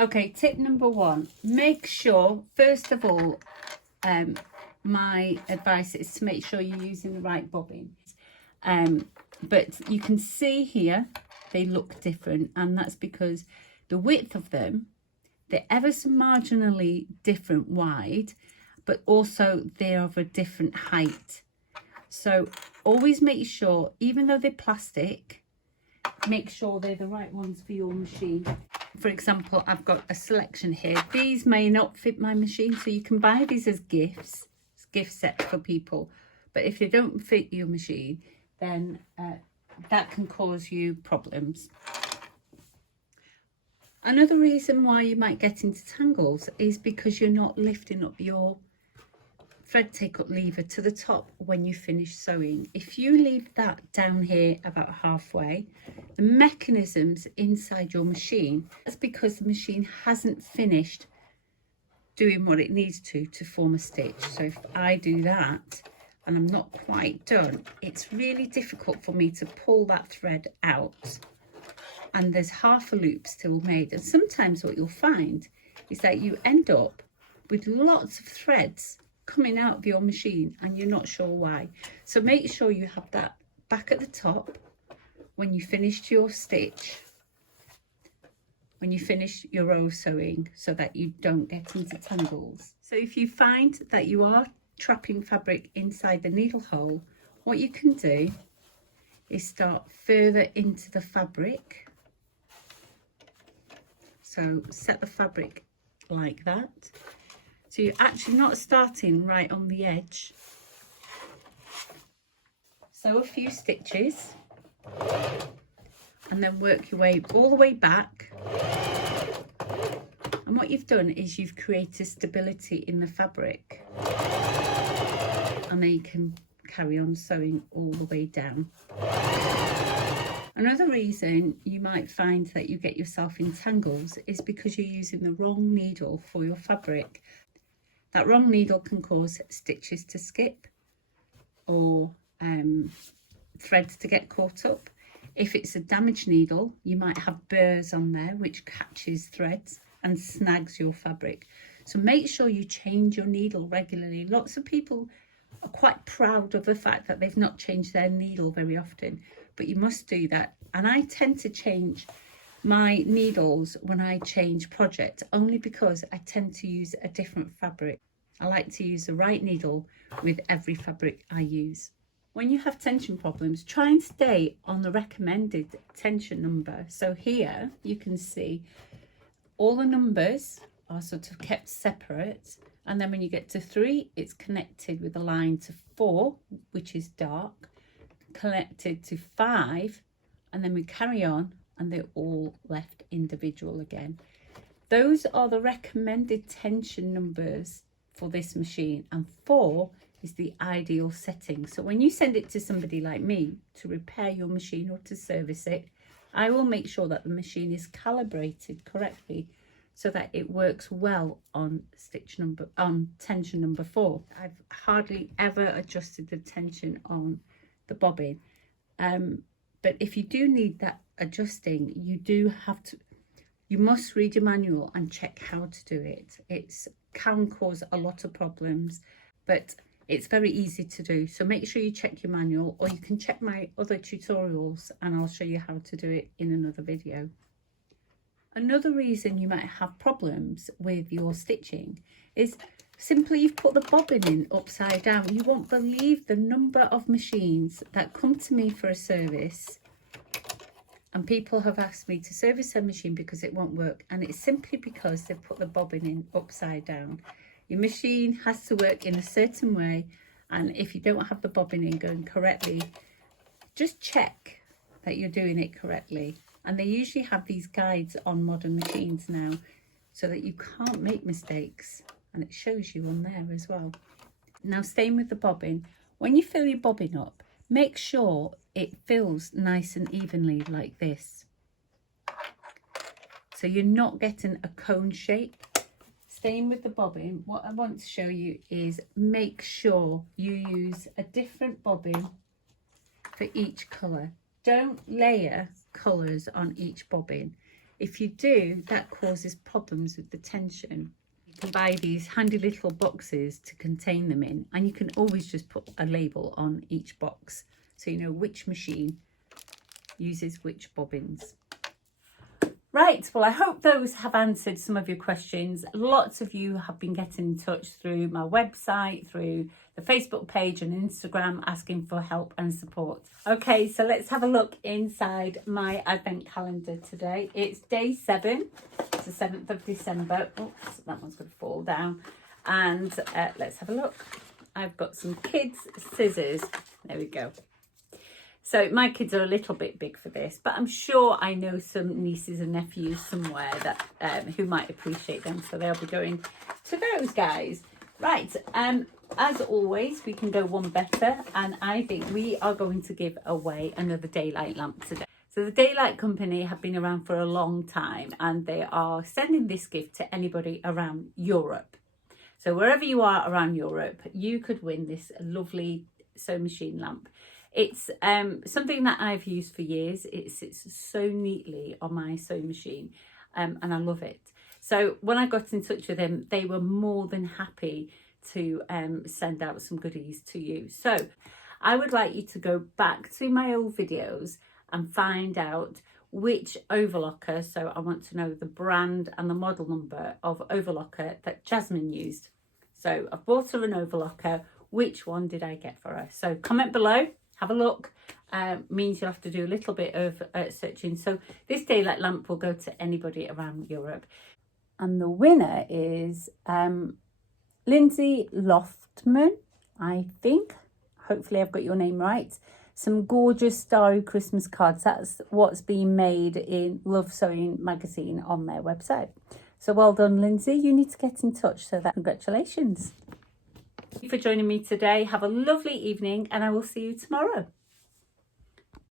Okay, tip number 1, make sure, first of all, my advice is to make sure you're using the right bobbin. But you can see here, they look different, and that's because the width of them, they're ever so marginally different wide, but also they're of a different height. So always make sure, even though they're plastic, make sure they're the right ones for your machine. For example, I've got a selection here. These may not fit my machine, so you can buy these as gifts, gift sets for people. But if they don't fit your machine, then that can cause you problems. Another reason why you might get into tangles is because you're not lifting up your thread take-up lever to the top when you finish sewing. If you leave that down here about halfway, the mechanisms inside your machine, that's because the machine hasn't finished doing what it needs to form a stitch. So if I do that and I'm not quite done, it's really difficult for me to pull that thread out, and there's half a loop still made. And sometimes what you'll find is that you end up with lots of threads coming out of your machine and you're not sure why. So make sure you have that back at the top when you finished your stitch, when you finish your row sewing, so that you don't get into tangles. So if you find that you are trapping fabric inside the needle hole, what you can do is start further into the fabric. So set the fabric like that. So you're actually not starting right on the edge. Sew a few stitches and then work your way all the way back. And what you've done is you've created stability in the fabric. And then you can carry on sewing all the way down. Another reason you might find that you get yourself in tangles is because you're using the wrong needle for your fabric. That wrong needle can cause stitches to skip or threads to get caught up. If it's a damaged needle, you might have burrs on there which catches threads and snags your fabric. So make sure you change your needle regularly. Lots of people are quite proud of the fact that they've not changed their needle very often, but you must do that. And I tend to change my needles when I change project, only because I tend to use a different fabric. I like to use the right needle with every fabric I use. When you have tension problems, try and stay on the recommended tension number. So here you can see all the numbers are sort of kept separate, and then when you get to 3, it's connected with a line to 4, which is dark, connected to 5, and then we carry on and they're all left individual again. Those are the recommended tension numbers for this machine, and 4 is the ideal setting. So when you send it to somebody like me to repair your machine or to service it, I will make sure that the machine is calibrated correctly so that it works well on tension number 4. I've hardly ever adjusted the tension on the bobbin, but if you do need that adjusting, you must read your manual and check how to do it. It can cause a lot of problems, but it's very easy to do. So make sure you check your manual, or you can check my other tutorials and I'll show you how to do it in another video. Another reason you might have problems with your stitching is simply you've put the bobbin in upside down. You won't believe the number of machines that come to me for a service, and people have asked me to service their machine because it won't work, and it's simply because they've put the bobbin in upside down. Your machine has to work in a certain way, and if you don't have the bobbin in going correctly, just check that you're doing it correctly. And they usually have these guides on modern machines now so that you can't make mistakes, and it shows you on there as well. Now, staying with the bobbin, when you fill your bobbin up, make sure it fills nice and evenly like this, so you're not getting a cone shape. Staying with the bobbin, what I want to show you is make sure you use a different bobbin for each colour. Don't layer colours on each bobbin. If you do, that causes problems with the tension. You can buy these handy little boxes to contain them in, and you can always just put a label on each box so you know which machine uses which bobbins. Right, well, I hope those have answered some of your questions. Lots of you have been getting in touch through my website, through the Facebook page and Instagram, asking for help and support. Okay, so let's have a look inside my advent calendar today. It's day 7, it's the 7th of December. Oops, that one's going to fall down. And let's have a look. I've got some kids' scissors. There we go. So my kids are a little bit big for this, but I'm sure I know some nieces and nephews somewhere that who might appreciate them. So they'll be going to those guys. Right, as always, we can go one better. And I think we are going to give away another daylight lamp today. So the Daylight Company have been around for a long time, and they are sending this gift to anybody around Europe. So wherever you are around Europe, you could win this lovely sewing machine lamp. It's something that I've used for years. It sits so neatly on my sewing machine, and I love it. So when I got in touch with them, they were more than happy to send out some goodies to you. So I would like you to go back to my old videos and find out which overlocker. So I want to know the brand and the model number of overlocker that Jasmine used. So I've bought her an overlocker. Which one did I get for her? So comment below. Have a look. Means you'll have to do a little bit of searching. So this daylight lamp will go to anybody around Europe. And the winner is Lindsay Loftman, I think. Hopefully I've got your name right. Some gorgeous starry Christmas cards. That's what's being made in Love Sewing magazine on their website. So well done, Lindsay. You need to get in touch. So that congratulations. Thank you for joining me today. Have a lovely evening, and I will see you tomorrow.